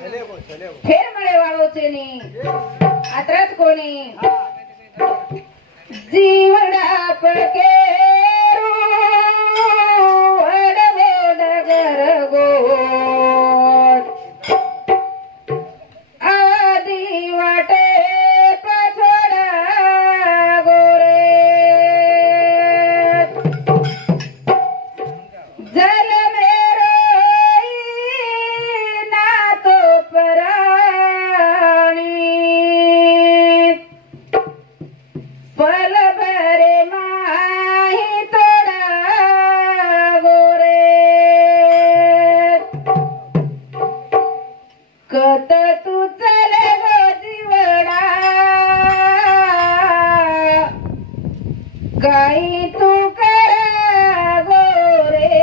फेर मळे वाळोचे नी आत्रात कोणी जीवडा पकेरू वडवे नगर गोड आदी वाटे पछोडा गोरे जल काही तू करा गोरे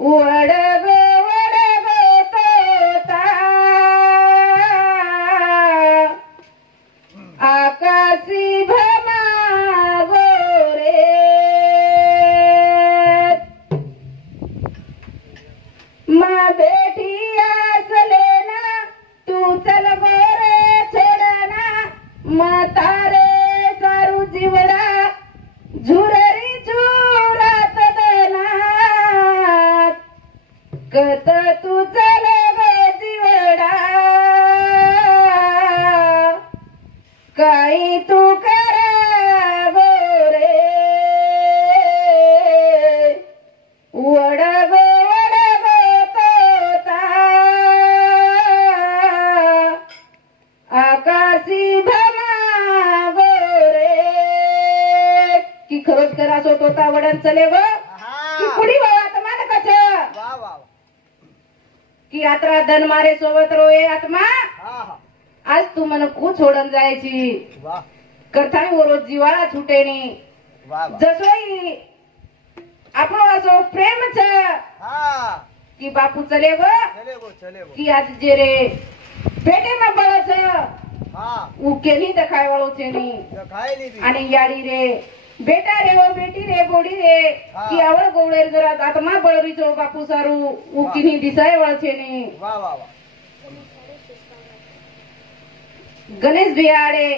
वडग वडग तोता आकाशी भमा गोरे मा बेटी असले ना तू चल गोरे म्हातारे सारू जीवडा झुररी झुरात दनात कत तू चल ग जीवडा काही तू करा गोरे वडग वडग तोता आकाशी खरोच करा सो तोता वडन चले व की पुढी बाबा आत्मा नकाच की यात्रा धन मारे सोबत रोये आत्मा आज तू मन खूप सोडून जायची कथाई वरोज जीवाळा छुटेनी जसोई आपण असो प्रेम छ की बापू चले व की आज जे रे पेटे में बळच उकेनी दखाय वाळो छेनी आणि याडी रे बेटा रे वो बेटी रे गोडी रे की आवळ गोळेर जरा आत्मा बळरीचो बापू सारू उकिनी दिसाय वळछेनी गणेश बियाडे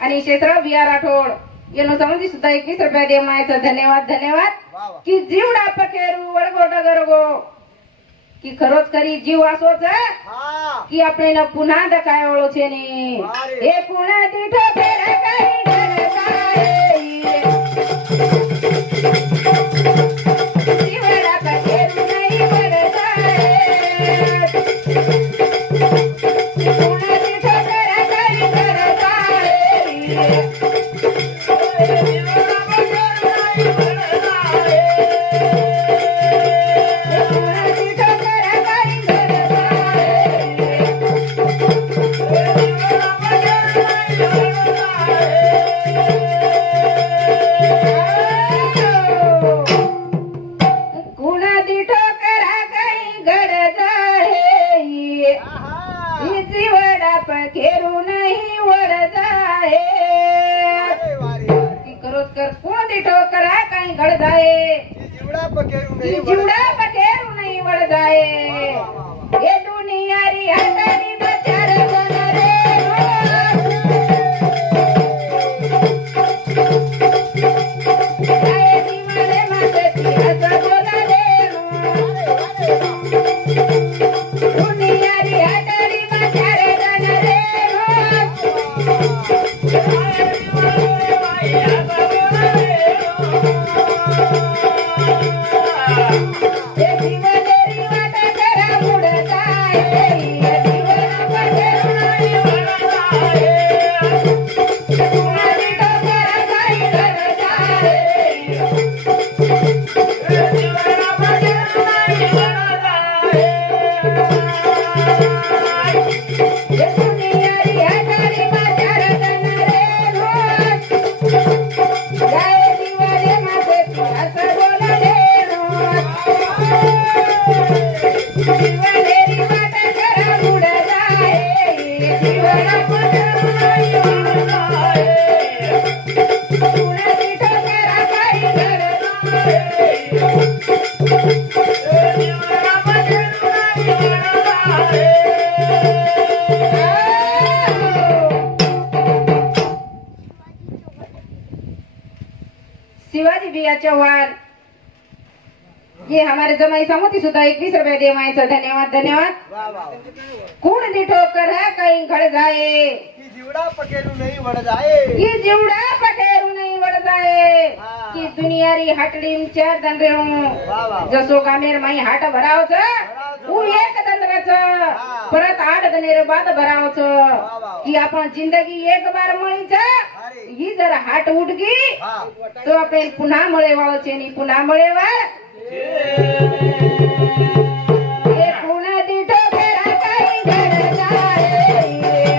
आणि क्षेत्र बिया राठोड येनो समजी सुद्धा 21 रुपया दे मायचा धन्यवाद धन्यवाद की जीवडा पकेरू वडगोट गरगो की खरोच करी जीव असोच की आपले न पुन्हा दखाय वळो छेनी हे पुन्हा तिथं फेर काही पकेरू नहीं वड़दाए की करोज कर कोणी ठोकरा काही घडदाए जीवडा पकेरू नहीं वड़दाए ये दुनिया री हटारी बचार बनरे आए दीवाने माते ती हस बोला रे दुनिया री हटारी बचार जीवन री वाट करा मुडता चौहान ये हमारे जमाई सामोती सुद्धा 21 रुपये देवायचं धन्यवाद धन्यवाद कूड़ दी ठोकर है कहीं घड़ जाए की जीवड़ा पकेरू नहीं वड़ जाए ये जीवड़ा पटेरू नहीं वड़ जाए की दुनियारी हाटडी चार दंडरेणू जसो गामेर माई हाट भरावच उ एक दंडराच परत 8 दनेर बाद भरावच की आपण जिंदगी एक बार मळीच ही जर हाट उडगी तो आपण पुन्हा मळे वाळचे नी पुन्हा मळे वाळ ये पुन्हा दी ठोकरा काही घड जाए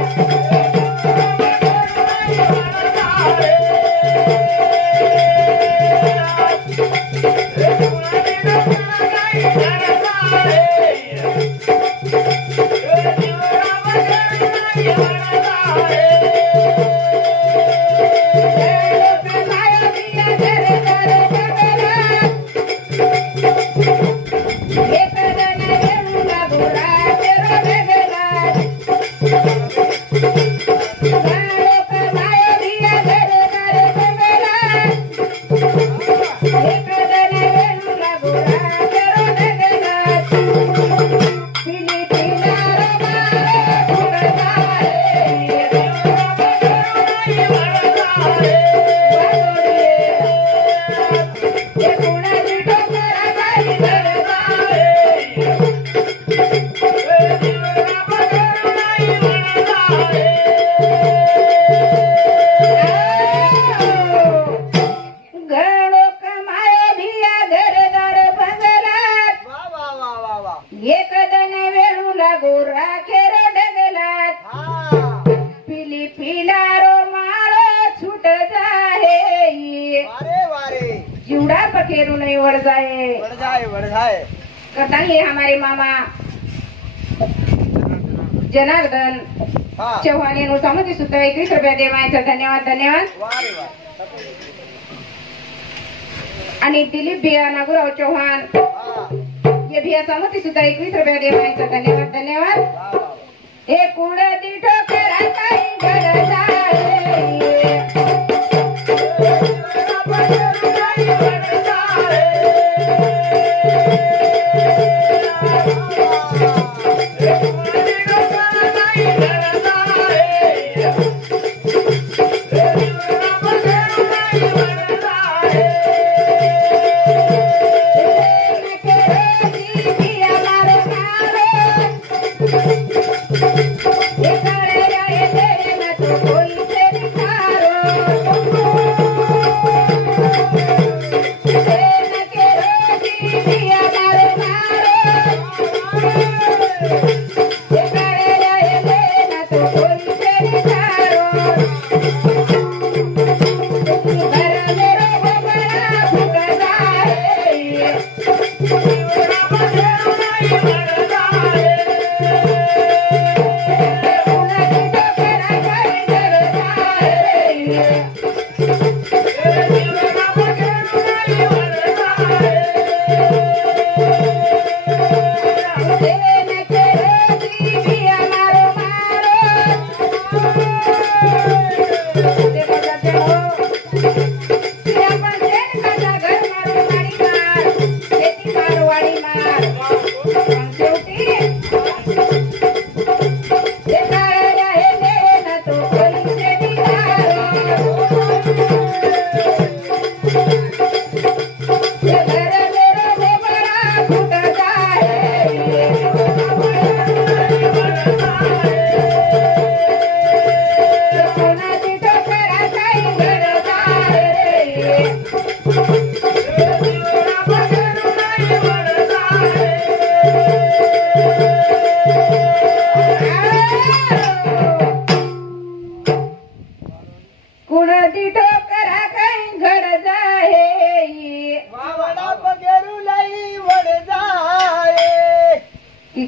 जीवड़ा पखेरू नहीं वड़ जाए करता ये हमारे मामा जनार्दन चौहान यांना सामोती सुद्धा 21 रुपये देवायचं धन्यवाद धन्यवाद आणि दिलीप भिया नागुराव चौहान ये भिया सामोती सुद्धा 21 रुपये देवायचं धन्यवाद धन्यवाद हे कुड दी ठोकरा काही घड जाए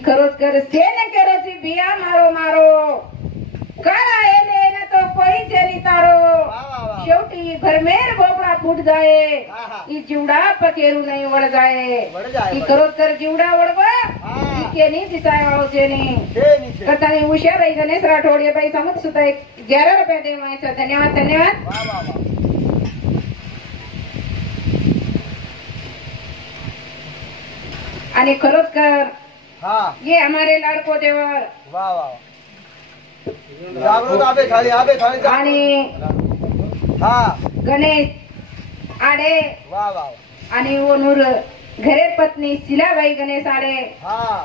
खरोच कर सेन करोची बिया मारो मारो काळा येले ना तो कोई चली तारो शेवटी भरमेर भोपळा फूट जाए ई जीवडा पकेरू नहीं वड़ जाए ई खरोच कर जीवडा वड़वा ई के नहीं दिसाय वाळचे नहीं कथानी उषा बाई गणेश राठोड ये बाई समज सुद्धा 11 रुपये देवायचा धन्यवाद धन्यवाद आणि खरोच कर हाँ ये हमारे लाडको देवर वाह वाह जागृत आबे थाली आणि हाँ गणेश आडे वाह वाह आणि ओनूर घरे पत्नी शिलाबाई गणेश आडे हाँ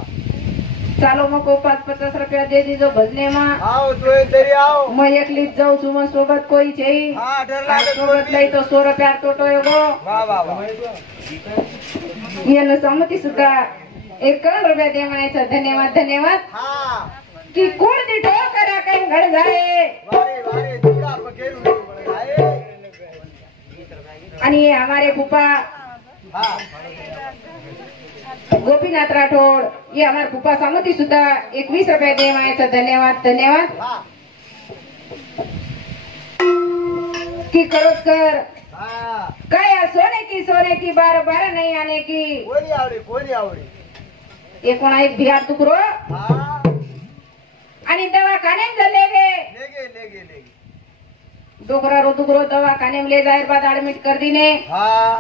चालो मको 5-50 रुपया दे दीजो भजने में आओ तो तेरी आओ मैं एकली जाऊ छू मैं सोबत कोई छे हाँ डर लागे सोबत लई तो 100 रुपया टोटो एगो वाह वाह वाह ये न सहमती सुद्धा 1 रुपया दे म्हणायचं धन्यवाद धन्यवाद हाँ की कोण दिठो करा काही घड जाए वारे वारे जुड़ा पकेरू नहीं पड़ जाए आणि ये हमारे फूफा हाँ गोपीनाथ राठोड ये हमारे फूफा सहमती सुद्धा 21 रुपया दे म्हणायचं धन्यवाद धन्यवाद हाँ की खरोच कर हाँ काय या सोने की बार बार नहीं आने की कोणी आवडे ये कोणा एक बिहार तुकरो हाँ आणि दवाखाने में ले गए लेगे डोकरा रो दुकरो दवाखाने में ले जाए बाद एडमिट कर दीने हाँ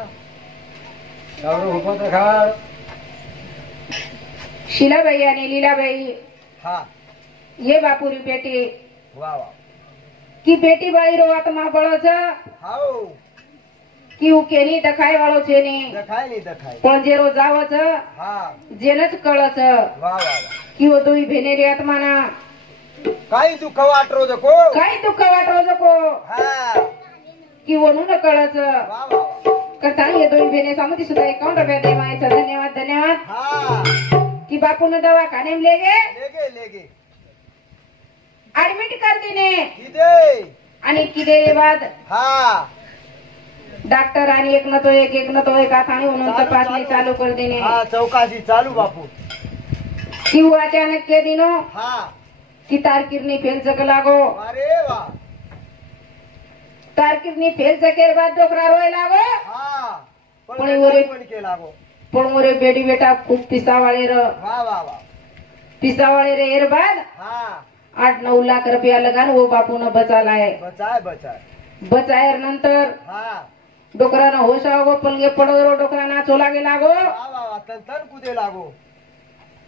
और ऊपर देखा शीलाबाई आणि लीलाबाई हाँ ये बापूरी बेटी वाह वाह की बेटी बाई रो आत्मा बळो छ हाओ की હું કેની દખાય વાળો છે ની દેખાય નહીં દેખાય પણ જેરો જાવ છે હા જેને જ કળ છે વાહ વાહ વાહ की वो दोई भेनेरी आत्माना काही तू खवाटरो देखो काही दुःख वाटो जको हाँ की वो नु न कळ छ वाह वाह वाह करता ये दोई भेने सामती सुद्धा 51 रुपया दे मायचा धन्यवाद धन्यवाद हाँ की बापू ने दवाखाने में ले गए लेगे एडमिट कर दीने किदे आणि किदेरे बाद हाँ डॉक्टर आणि एक न तो एक आथाणी म्हणून तपासणी चालू कर देणे हाँ चौकासी चालू बापू की वो अचानक के दिनो हाँ की तार किरनी फेल जग लागो अरे वाह तार किरनी फेल जगेर बाद डोकरा रोय लागो हाँ पण वरे पण के लागो पण मोरे बेडी बेटा खूप पिसावाळे र वाह वाह वाह पिसावाळे रे एर बाद हाँ 8-9 लाख रुपया लगान वो बापू न बचालाय बचाए बचायर नंतर हाँ डोकरा न होश आवगो पलगे पडो डोकरा नाचो लागे लागो वाह वाह वाह तन कूदे लागो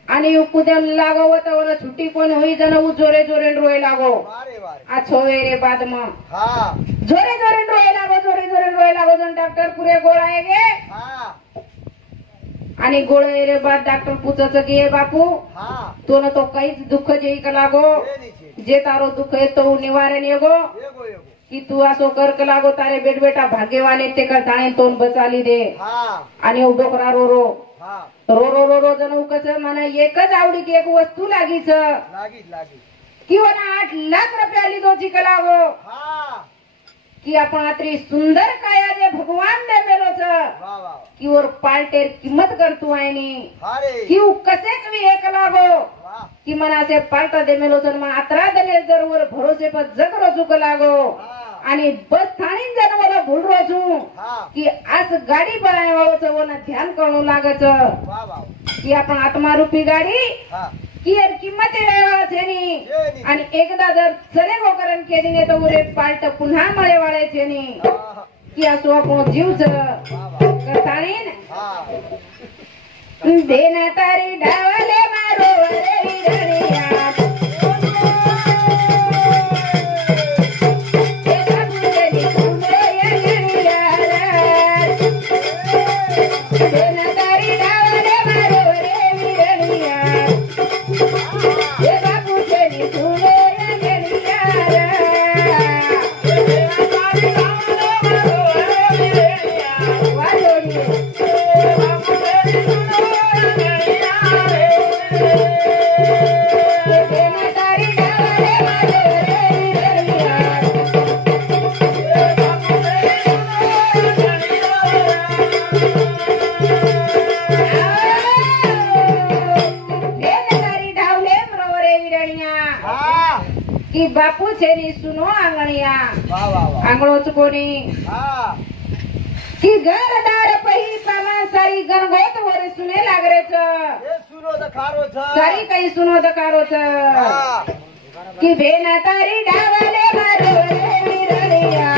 आणि कुदेल लागो व तर छुट्टी कोण होई जण उ जोरे जोरे रोय लागो वारे आ छोवे रे बाद में हाँ जोरे जोरे रोय लागो जण डॉक्टर पुरे गोळाए गे हाँ आणि गोळे रे बाद डॉक्टर पूछच की ए बापू हाँ तो न तो काहीच दुःख जेई का लागो ये नीचे जे तारो दुःख आहे तो निवारण येगो एगो की तू असो कर लागो तारे बेट बेटा भाग्यवाने ते का जाणे तोन बचाली दे हाँ आणि डोकरा रो हाँ रो जण कस मला एकच आवडी की एक वस्तू लागीच लागी किंवा 8 लाख रुपया लीधो जी का लागो हाँ की आपण आत्री सुंदर काया जे भगवान ने मेलो छ वाह वाह की और पाल्टेर किंमत करतू आयनी अरे की उ कसे कवी एक लागो वाह की मना से पाल्टा दे मेलो छ मा आत्रा दने जरूर भरोसे पर जगरो चुक लागो हाँ आणि बस थाणी जनवला भूल रो छु हाँ की आज गाडी बनाय वाळो छ वना ध्यान करणू लागच वाह वाह की आपण आत्मा रूपी गाडी हाँ की यार किंमत छेनी आणि एकदा जर चले गोकरण केली तर उरे पाल्ट पुन्हा मळे वाळे छेनी हाँ की असो आपण जीव च वाह वाह करताळीन हाँ देना तारी डावले मारो रे विरणिया की बापू छेनी सुनो आंगणिया वाह वाह वाह आंगणो चुकोनी हाँ की घरदार पही पामा सारी गणगोत वर सुने लागरे छ ये सुनो दखारो छ सारी काही सुनो दकारो छ हाँ की भेना तारी डावले मारो रे विरणिया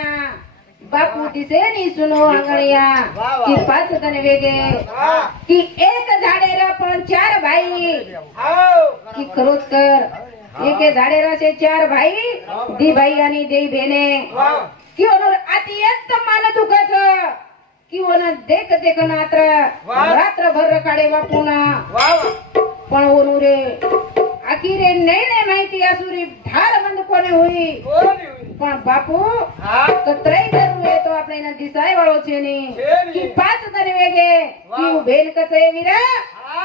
आंगणिया बापू दिसे नी सुनो आंगणिया की पाच तन वेगे की एक झाडेरा पण चार भाई की खरोच कर एके झाडेराचे चार भाई दी भाई आणि देई बेने की ओनर अतियंत मान दुखत की ओन देख देख नात्र रात्रभर काढे बापूना पण ओनुरे अखिरे नाही माहिती असुरी ढाल बंद कोणी होई पण बापू कतराई करू येतो आपल्याला दिसाय वाळो छेनी की पाच तरी वेगे की बेन कसे विरा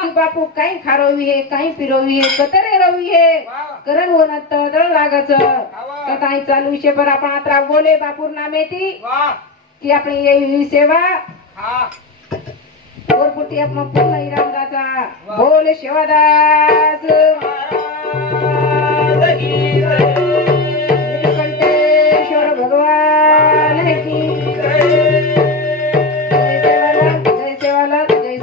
की बापू काही खारोवी हे काही पिरोवी हे कतरे रवी हे करण होणं तळतळ लागच तर काही चालू विषय पर आपण आता बोले बापूर नामेती की आपली येई सेवा पोरपुटी आपण पूर्ण इरामदाचा बोले शिवदास कंठेश्वर भगवान की